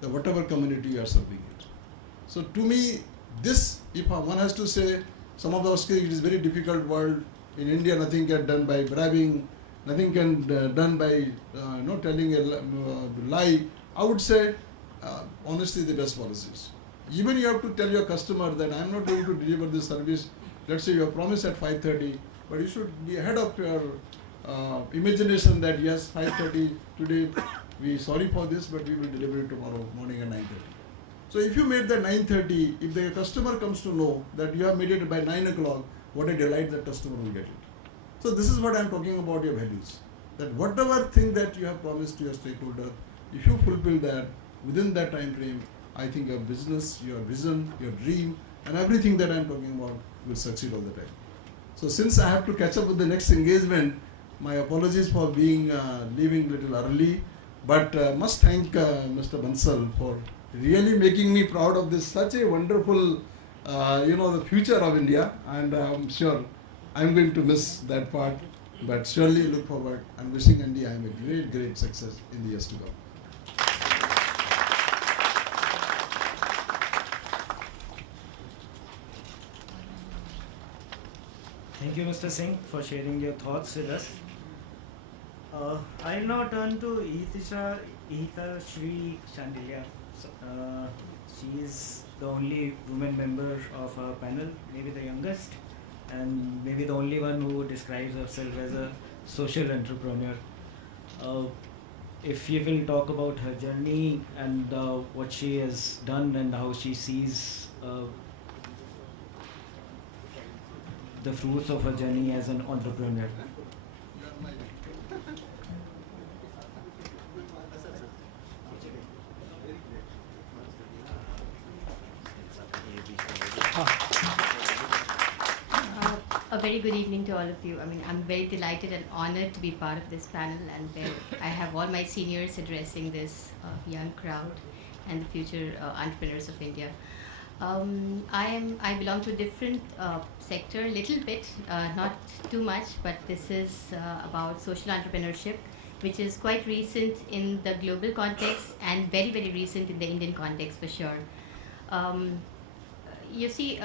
the whatever community you are serving it. So to me, this, if one has to say, some of those cases, it is very difficult world. In India, nothing can done by bribing, nothing can done by not telling a lie. I would say, honestly, the best policies. Even you have to tell your customer that I am not going to deliver this service. Let's say you have promised at 5:30, but you should be ahead of your imagination that yes, 5:30 today, we sorry for this, but we will deliver it tomorrow morning at 9:30. So if you made that 9:30, if the customer comes to know that you have made it by 9 o'clock, what a delight that customer will get it. So this is what I am talking about, your values. That whatever thing that you have promised to your stakeholder, if you fulfill that within that time frame, I think your business, your vision, your dream, and everything that I am talking about will succeed all the time. So since I have to catch up with the next engagement, my apologies for being leaving a little early, but must thank Mr. Bansal for really making me proud of this, such a wonderful, the future of India, and I'm sure I'm going to miss that part, but surely look forward and wishing India a great, great success in the years to come. Thank you, Mr. Singh, for sharing your thoughts with us. I will now turn to Ihitashri Shandilya. She is the only woman member of our panel, maybe the youngest, and maybe the only one who describes herself as a social entrepreneur. If you will talk about her journey and what she has done and how she sees the fruits of her journey as an entrepreneur. A very good evening to all of you. I mean, I'm very delighted and honored to be part of this panel, and where I have all my seniors addressing this young crowd and the future entrepreneurs of India. I belong to a different sector, a little bit, not too much, but this is about social entrepreneurship, which is quite recent in the global context and very, very recent in the Indian context for sure. You see,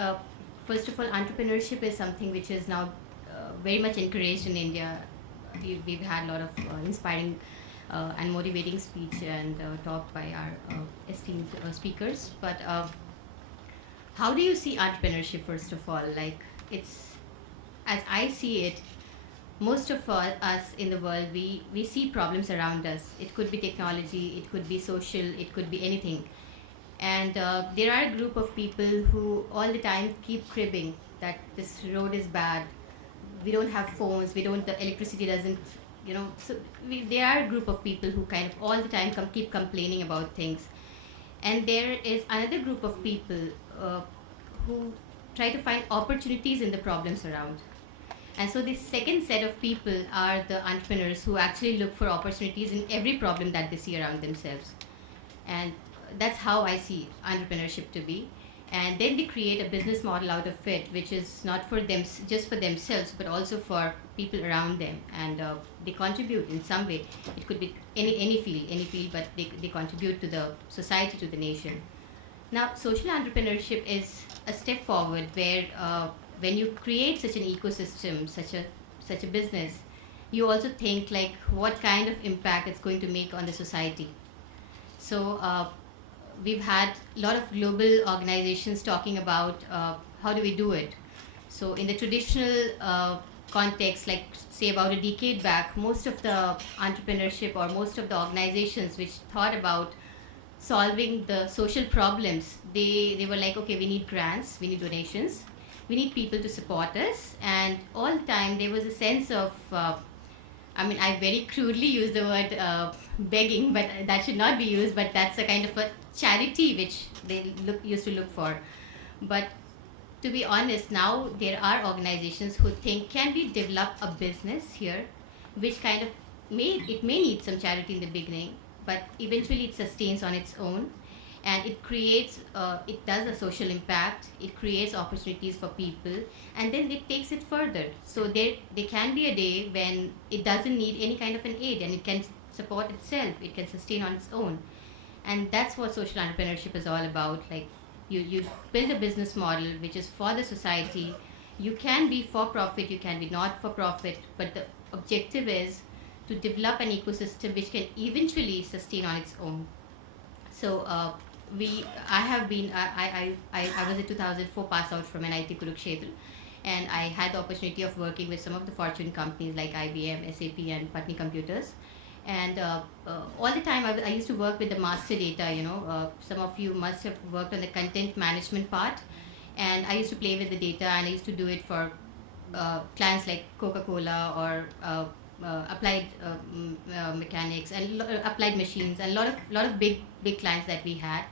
first of all, entrepreneurship is something which is now very much encouraged in India. We've had a lot of inspiring and motivating speech and talk by our esteemed speakers. But how do you see entrepreneurship, first of all? Like, it's, as I see it, most of us in the world, we see problems around us. It could be technology, it could be social, it could be anything. And there are a group of people who all the time keep cribbing that this road is bad, we don't have phones, the electricity doesn't, so there are a group of people who kind of all the time keep complaining about things. And there is another group of people who try to find opportunities in the problems around. And so this second set of people are the entrepreneurs who actually look for opportunities in every problem that they see around themselves. And that's how I see entrepreneurship to be. And then they create a business model out of it, which is not for them, just for themselves, but also for people around them. And they contribute in some way. It could be any field, but they contribute to the society, to the nation. Now, social entrepreneurship is a step forward where when you create such an ecosystem, such a business, you also think like what kind of impact it's going to make on the society. So we've had a lot of global organizations talking about how do we do it. So in the traditional context, like say about a decade back, most of the entrepreneurship or most of the organizations which thought about solving the social problems, they were like, okay, we need grants, we need donations, we need people to support us. And all the time there was a sense of, I very crudely use the word begging, but that should not be used, but that's a kind of a charity which they used to look for. But to be honest, now there are organizations who think, can we develop a business here which kind of may need some charity in the beginning, but eventually it sustains on its own, and it creates, it does a social impact, it creates opportunities for people, and then it takes it further. So there can be a day when it doesn't need any kind of an aid and it can support itself, it can sustain on its own. And that's what social entrepreneurship is all about. Like, you build a business model which is for the society. You can be for profit, you can be not for profit, but the objective is to develop an ecosystem which can eventually sustain on its own. So I was a 2004 pass out from NIT Kurukshetra, and I had the opportunity of working with some of the fortune companies like IBM, SAP, and Patni Computers. And all the time I used to work with the master data. Some of you must have worked on the content management part, and I used to play with the data, and I used to do it for clients like Coca-Cola or applied mechanics and applied machines, and a lot of big clients that we had.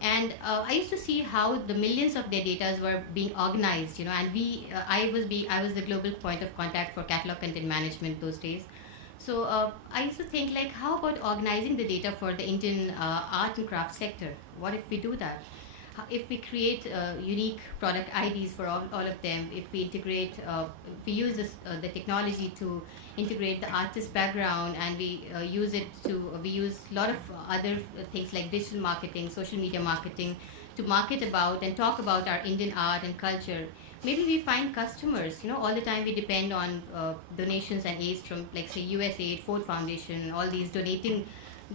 And I used to see how the millions of their data were being organized, and I was the global point of contact for catalog content management those days. So I used to think, like, how about organizing the data for the Indian art and craft sector? What if we do that? If we create unique product IDs for all of them, if we integrate, if we use the technology to integrate the artist background, and we use a lot of other things like digital marketing, social media marketing, to market about and talk about our Indian art and culture. Maybe we find customers. All the time we depend on donations and aids from, like, say, USAID, Ford Foundation, all these donating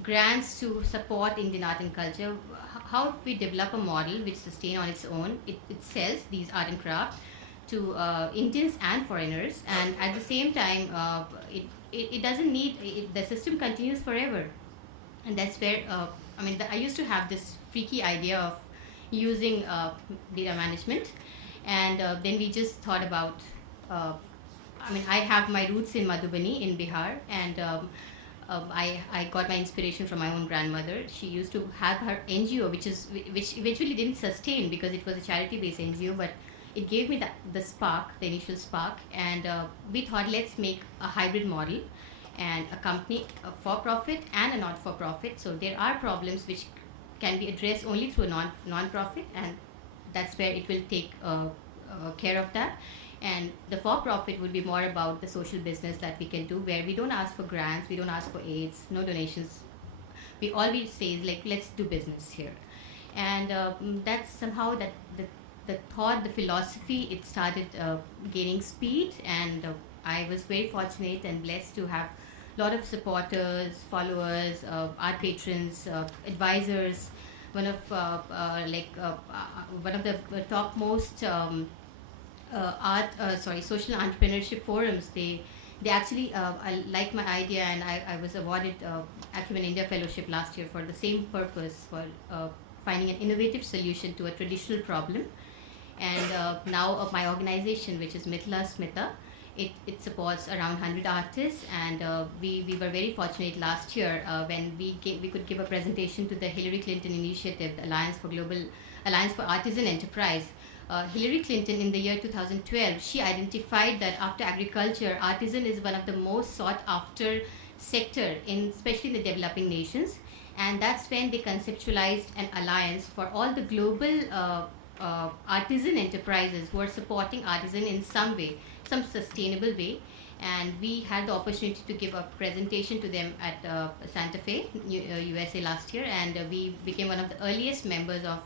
grants to support Indian art and culture. How if we develop a model which sustain on its own, it sells these art and craft to Indians and foreigners, and at the same time it doesn't need, the system continues forever. And that's where I used to have this freaky idea of using data management. And then we just thought about, I have my roots in Madhubani in Bihar, and I got my inspiration from my own grandmother. She used to have her NGO, which eventually didn't sustain because it was a charity-based NGO, but it gave me the spark, the initial spark. And we thought, let's make a hybrid model, and a company, a for-profit and a not-for-profit. So there are problems which can be addressed only through a non-profit, and that's where it will take care of that. And the for-profit would be more about the social business that we can do, where we don't ask for grants, we don't ask for aids, no donations. All we say is, like, let's do business here. And that's somehow that the thought, the philosophy, it started gaining speed. And I was very fortunate and blessed to have a lot of supporters, followers, art patrons, advisors. One of the topmost social entrepreneurship forums, they actually liked my idea, and I was awarded Acumen India Fellowship last year for the same purpose, for finding an innovative solution to a traditional problem. And now my organization, which is MITHILAsmita, it supports around 100 artists. And we were very fortunate last year when we could give a presentation to the Hillary Clinton initiative, the Alliance for Artisan Enterprise. Hillary Clinton, in the year 2012, she identified that after agriculture, artisan is one of the most sought after sector, especially in the developing nations. And that's when they conceptualized an alliance for all the global artisan enterprises who are supporting artisan in some way, some sustainable way. And we had the opportunity to give a presentation to them at Santa Fe, USA last year, and we became one of the earliest members of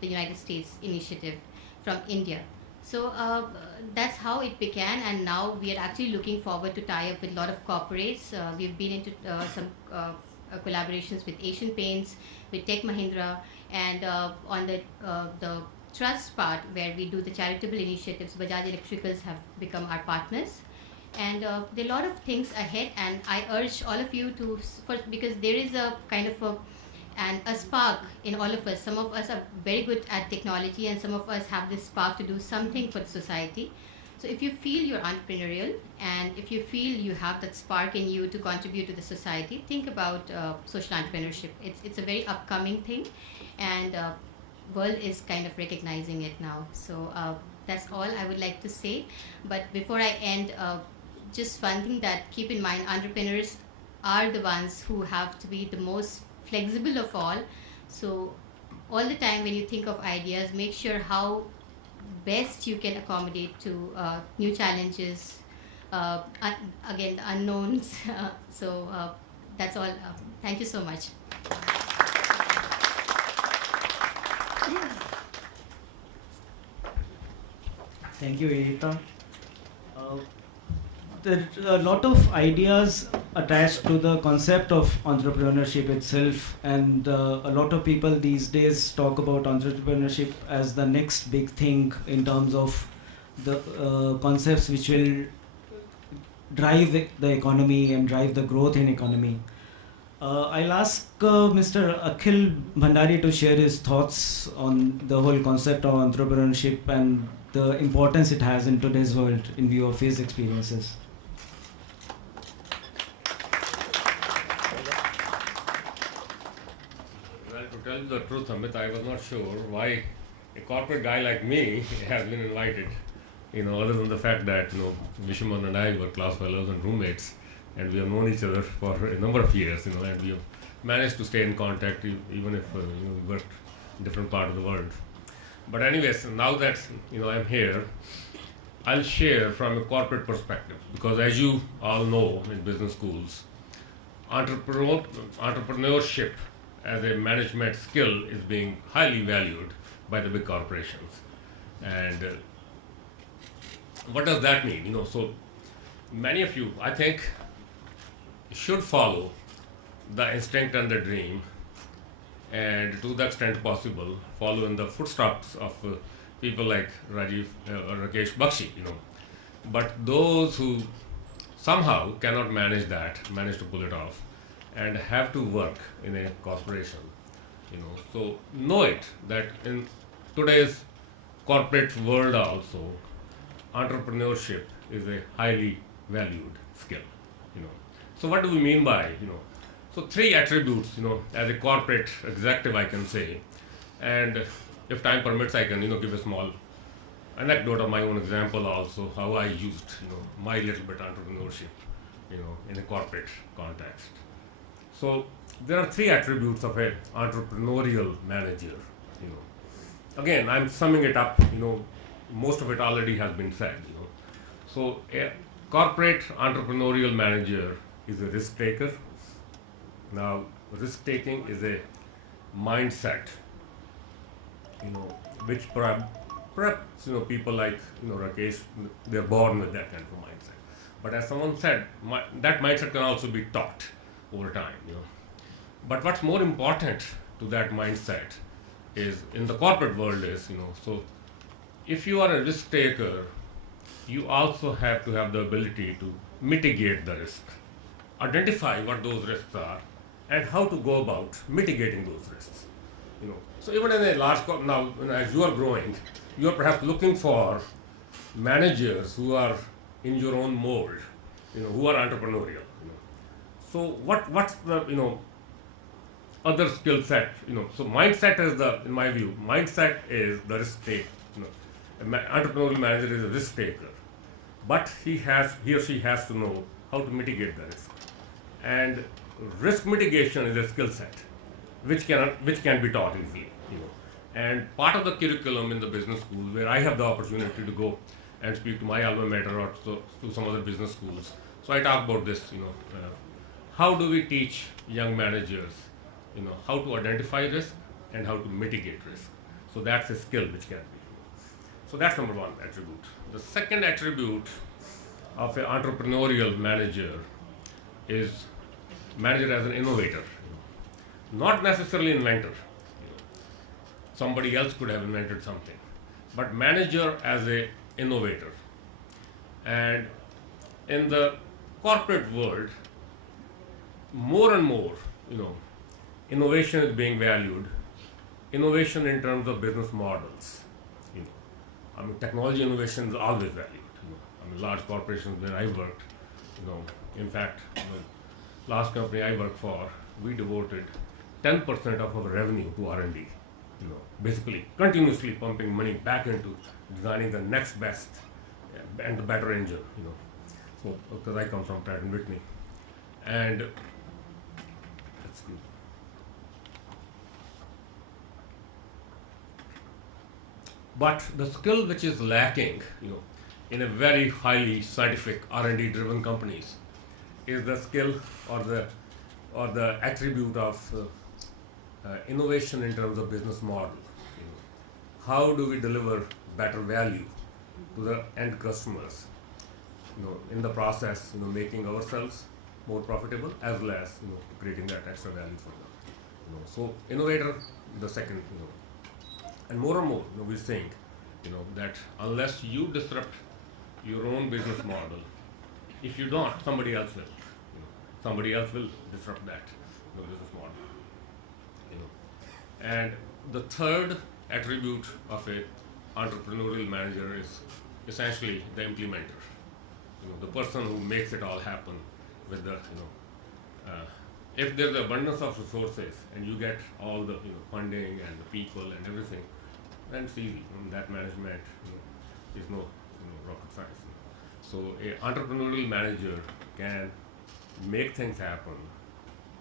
the United States initiative from India. So that's how it began, and now we are actually looking forward to tie up with a lot of corporates. We've been into some collaborations with Asian Paints, with Tech Mahindra, and on the trust part, where we do the charitable initiatives, Bajaj Electricals have become our partners. And there are a lot of things ahead, and I urge all of you because there is a kind of a spark in all of us. Some of us are very good at technology, and some of us have this spark to do something for the society. So if you feel you're entrepreneurial, and if you feel you have that spark in you to contribute to the society, think about social entrepreneurship. It's a very upcoming thing, and world is kind of recognizing it now. So that's all I would like to say. But before I end, just one thing that keep in mind: entrepreneurs are the ones who have to be the most flexible of all. So all the time when you think of ideas, make sure how best you can accommodate to new challenges, again, the unknowns. So that's all. Thank you so much. Thank you, Ihita. There are a lot of ideas attached to the concept of entrepreneurship itself, and a lot of people these days talk about entrepreneurship as the next big thing in terms of the concepts which will drive the economy and drive the growth in economy. I'll ask Mr. Akhil Bhandari to share his thoughts on the whole concept of entrepreneurship and the importance it has in today's world in view of his experiences. Well, to tell you the truth, Amit, I was not sure why a corporate guy like me has been invited. Other than the fact that, Vishwaman and I were class fellows and roommates, and we have known each other for a number of years, and we have managed to stay in contact even if, we worked in different part of the world. But anyways, now that, I'm here, I'll share from a corporate perspective, because as you all know in business schools, entrepreneurship as a management skill is being highly valued by the big corporations. And what does that mean? So many of you, I think, should follow the instinct and the dream, and to the extent possible, follow in the footsteps of people like Rajiv or Rakesh Bakshi, But those who somehow cannot manage to pull it off, and have to work in a corporation, So know it that in today's corporate world also, entrepreneurship is a highly valued skill, So what do we mean by, So three attributes, as a corporate executive I can say, and if time permits I can, give a small anecdote of my own example also, how I used, my little bit entrepreneurship, in a corporate context. So there are three attributes of an entrepreneurial manager, Again, I'm summing it up, most of it already has been said, So a corporate entrepreneurial manager is a risk taker. Now, risk taking is a mindset, which perhaps, people like, Rakesh, they're born with that kind of mindset. But as someone said, that mindset can also be taught over time, But what's more important to that mindset is, in the corporate world is, so if you are a risk taker, you also have to have the ability to mitigate the risk, identify what those risks are, and how to go about mitigating those risks. So even in a large corp now, as you are growing, you are perhaps looking for managers who are in your own mold, who are entrepreneurial. So what's the other skill set? So mindset is in my view, mindset is the risk take. An entrepreneurial manager is a risk taker, but he or she has to know how to mitigate the risk. And risk mitigation is a skill set which can be taught easily. And part of the curriculum in the business school, where I have the opportunity to go and speak to my alma mater or to some other business schools, so I talk about this. How do we teach young managers, how to identify risk and how to mitigate risk? So that's a skill which can be. So that's number one attribute. The second attribute of an entrepreneurial manager is manager as an innovator, not necessarily inventor. Somebody else could have invented something, but manager as a innovator. And in the corporate world, more and more, innovation is being valued. Innovation in terms of business models. Technology innovation is always valued. Large corporations where I worked, in fact, the last company I worked for, we devoted 10% of our revenue to R&D. Basically continuously pumping money back into designing the next best and the better engine. So because I come from Pratt and Whitney, and but the skill which is lacking, in a very highly scientific R&D driven companies, is the skill or the attribute of innovation in terms of business model. How do we deliver better value to the end customers, in the process, making ourselves more profitable as well as, creating that extra value for them. So innovator, the second, and more, we're saying, that unless you disrupt your own business model, if you don't, somebody else will. Somebody else will disrupt that business model. And the third attribute of a entrepreneurial manager is essentially the implementer. The person who makes it all happen with the, if there's abundance of resources and you get all the funding and the people and everything, then it's easy. That management is no rocket science. So an entrepreneurial manager can make things happen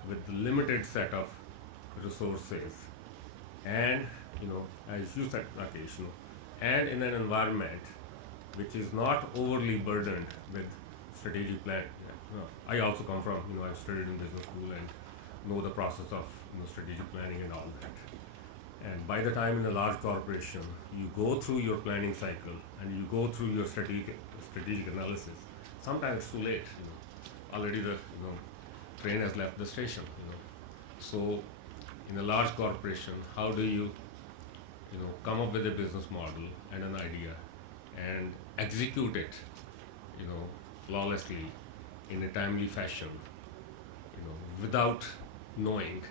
with limited set of resources, and as you said, Rakesh, and in an environment which is not overly burdened with strategic planning. I also come from, I've studied in business school and know the process of strategic planning and all that. And by the time in a large corporation, you go through your planning cycle and you go through your strategic analysis, sometimes it's too late. Already the train has left the station. So in a large corporation, how do you come up with a business model and an idea and execute it flawlessly in a timely fashion, without knowing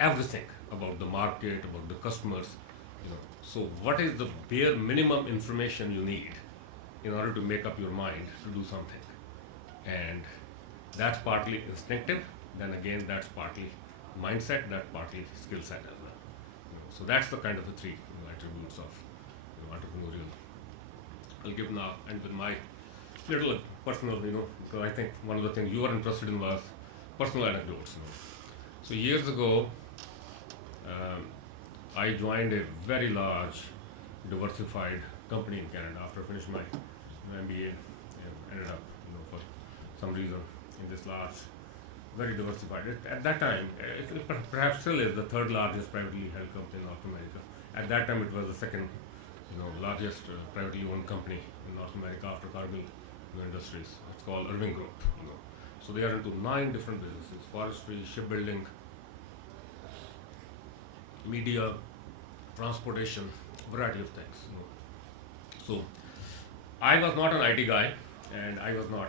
everything about the market, about the customers. So what is the bare minimum information you need in order to make up your mind to do something? And that's partly instinctive, then again that's partly mindset, that's partly skill set as well. So that's the kind of the three attributes of entrepreneurial. I'll give now, and with my little personal, because I think one of the things you were interested in was personal anecdotes. So years ago, I joined a very large, diversified company in Canada after finishing my MBA, and ended up, for some reason, in this large, very diversified. At that time, it perhaps still is the third largest privately held company in North America. At that time, it was the second, largest privately owned company in North America after Cargill Industries. It's called Irving Group. So they are into 9 different businesses: forestry, shipbuilding, media, transportation, variety of things. So I was not an IT guy, and I was not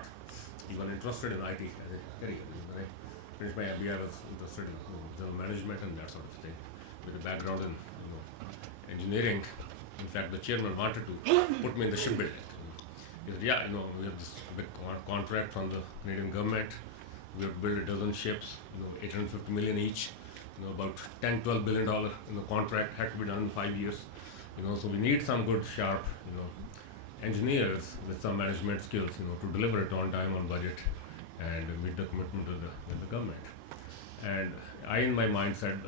even interested in IT as a career. When I finished my MBA, I was interested in general management and that sort of thing, with a background in engineering. In fact, the chairman wanted to put me in the shipbuilding. He said, yeah, we have this big contract from the Canadian government. We have to build a dozen ships, 850 million each, about $10-12 billion contract had to be done in 5 years. So we need some good, sharp, engineers with some management skills, to deliver it on time, on budget, and meet the commitment with the government. And I, in my mind, said,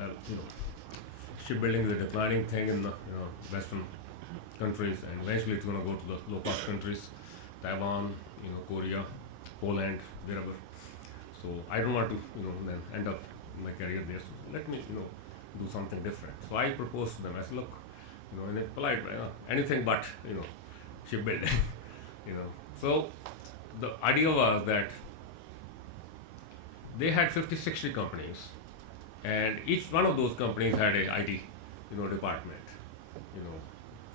shipbuilding is a declining thing in the Western countries, and eventually it's going to go to the low-cost countries, Taiwan, Korea, Poland, wherever. So I don't want to, then end up my career there. So let me, do something different. So I proposed to them. I said, look, in a polite way, anything but, shipbuilding. So the idea was that they had 50-60 companies, and each one of those companies had a IT, department.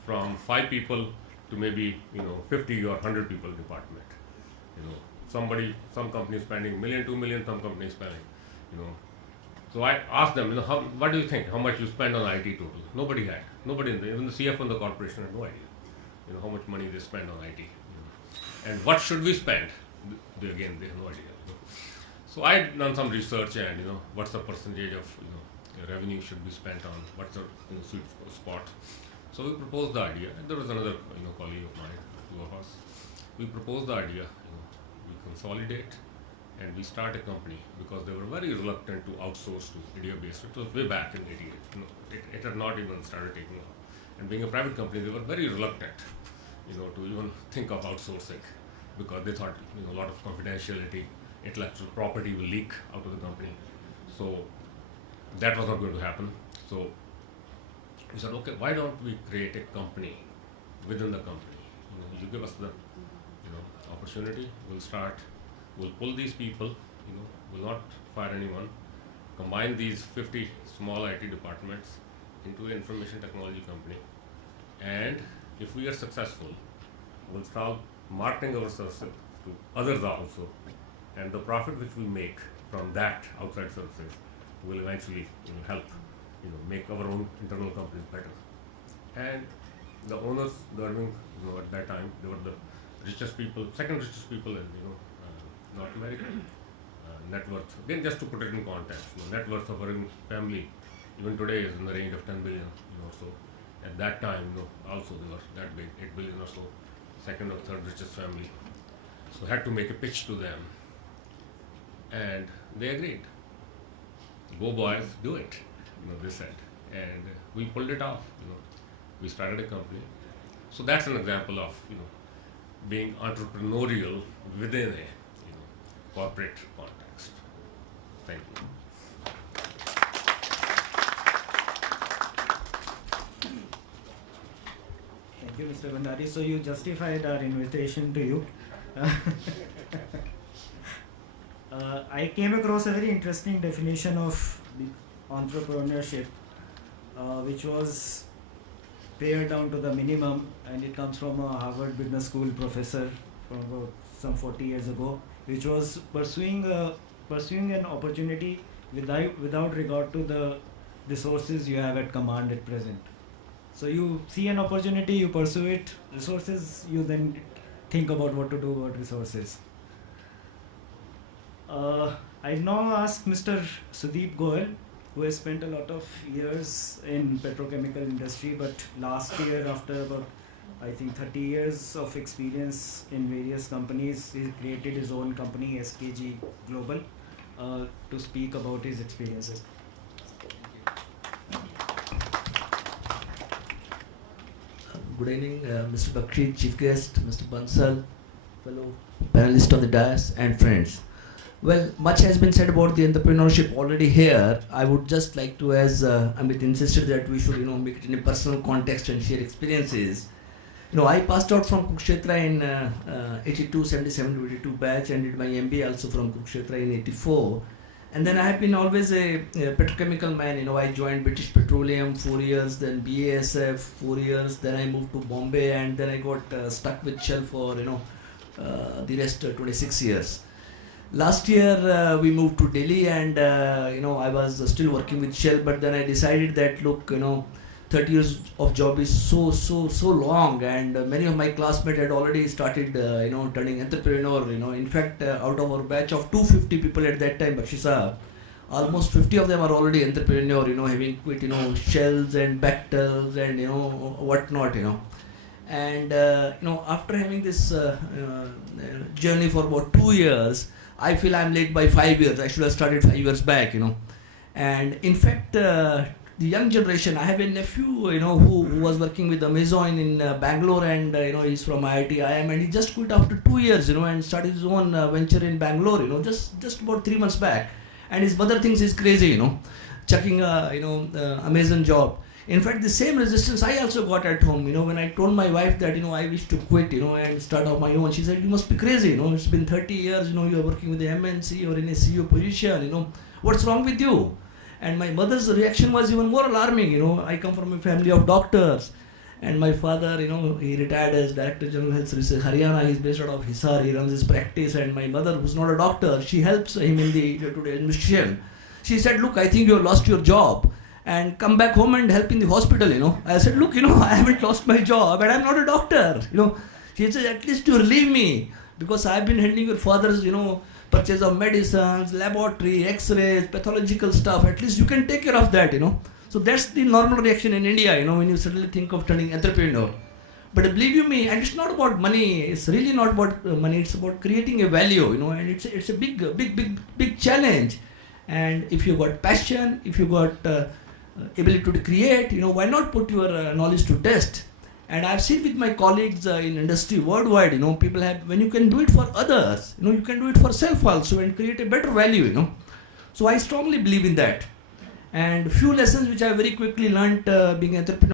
From 5 people to maybe 50 or 100 people department. Some companies spending $1 million, $2 million, some companies spending, So I asked them, what do you think? How much you spend on IT total? Nobody had. Nobody, even the CFO in the corporation had no idea. How much money they spend on IT. And what should we spend? They had no idea. So I had done some research, and what's the percentage of revenue should be spent on, what's the sweet spot. So we proposed the idea, and there was another colleague of mine, 2 of us. We proposed the idea, we consolidate, and we start a company, because they were very reluctant to outsource to India-based. It was way back in '88. It had not even started taking off. And being a private company, they were very reluctant, to even think of outsourcing, because they thought a lot of confidentiality, intellectual property will leak out of the company. So that was not going to happen. So we said, okay, why don't we create a company within the company? you give us the opportunity, we'll pull these people, we'll not fire anyone, combine these 50 small IT departments into an information technology company, and if we are successful, we'll start marketing our services to others also, and the profit which we make from that outside services will eventually help make our own internal companies better. And the owners, the Irving, at that time, they were the richest people, second richest people in North America. Net worth, again, just to put it in context, net worth of Irving family even today is in the range of 10 billion, so at that time, also they were that big, 8 billion or so, second or third richest family. So had to make a pitch to them, and they agreed. Go boys, do it, they said, and we pulled it off. We started a company. So that's an example of being entrepreneurial within a corporate context. Thank you. Thank you, Mr. Bhandari. So you justified our invitation to you. I came across a very interesting definition of entrepreneurship, which was pared down to the minimum, and it comes from a Harvard Business School professor from about some 40 years ago, which was pursuing an opportunity without regard to the resources you have at command at present. So you see an opportunity, you pursue it. Resources, you then think about what to do about resources. I now ask Mr. Sudip Goel, who has spent a lot of years in petrochemical industry, but last year, after about, I think, 30 years of experience in various companies, he created his own company, SKG Global, to speak about his experiences. Good evening, Mr. Bakshi, Chief Guest, Mr. Bansal, fellow panelists on the dais, and friends. Well, much has been said about the entrepreneurship already here. I would just like to, as Amit insisted that we should, make it in a personal context and share experiences. I passed out from Kurukshetra in 82, 77 to 82 batch, and did my MBA also from Kurukshetra in 84. And then I have been always a petrochemical man. I joined British Petroleum 4 years, then BASF 4 years, then I moved to Bombay, and then I got stuck with Shell for the rest 26 years. Last year we moved to Delhi, and I was still working with Shell, but then I decided that look, 30 years of job is so long, and many of my classmates had already started turning entrepreneur. In fact, out of our batch of 250 people at that time, Bakshi Sahab, almost 50 of them are already entrepreneur, having quit Shells and Bechtels and whatnot, and after having this journey for about 2 years, I feel I'm late by 5 years. I should have started 5 years back, and in fact, the young generation, I have a nephew, who was working with Amazon in Bangalore, and he's from IIT IIM, and he just quit after 2 years, and started his own venture in Bangalore, just about 3 months back, and his mother thinks he's crazy, chucking Amazon job. In fact, the same resistance I also got at home, when I told my wife that, I wish to quit, and start off my own. She said, you must be crazy, it's been 30 years, you're working with the MNC or in a CEO position, what's wrong with you? And my mother's reaction was even more alarming, I come from a family of doctors, and my father, he retired as Director General Health Services Haryana. He's based out of Hisar, he runs his practice, and my mother, who's not a doctor, she helps him in the day-to-day administration. She said, look, I think you have lost your job, and come back home and help in the hospital, I said, look, I haven't lost my job, and I'm not a doctor, She said, at least you relieve me, because I've been handling your father's, purchase of medicines, laboratory, x-rays, pathological stuff. At least you can take care of that, So that's the normal reaction in India, when you suddenly think of turning entrepreneur. But believe you me, and it's not about money. It's really not about money. It's about creating a value, and it's a big challenge. And if you got passion, if you got ability to create, why not put your knowledge to test? And I've seen with my colleagues in industry worldwide, people have, when you can do it for others, you can do it for self also and create a better value, So I strongly believe in that. And few lessons which I very quickly learned being an entrepreneur.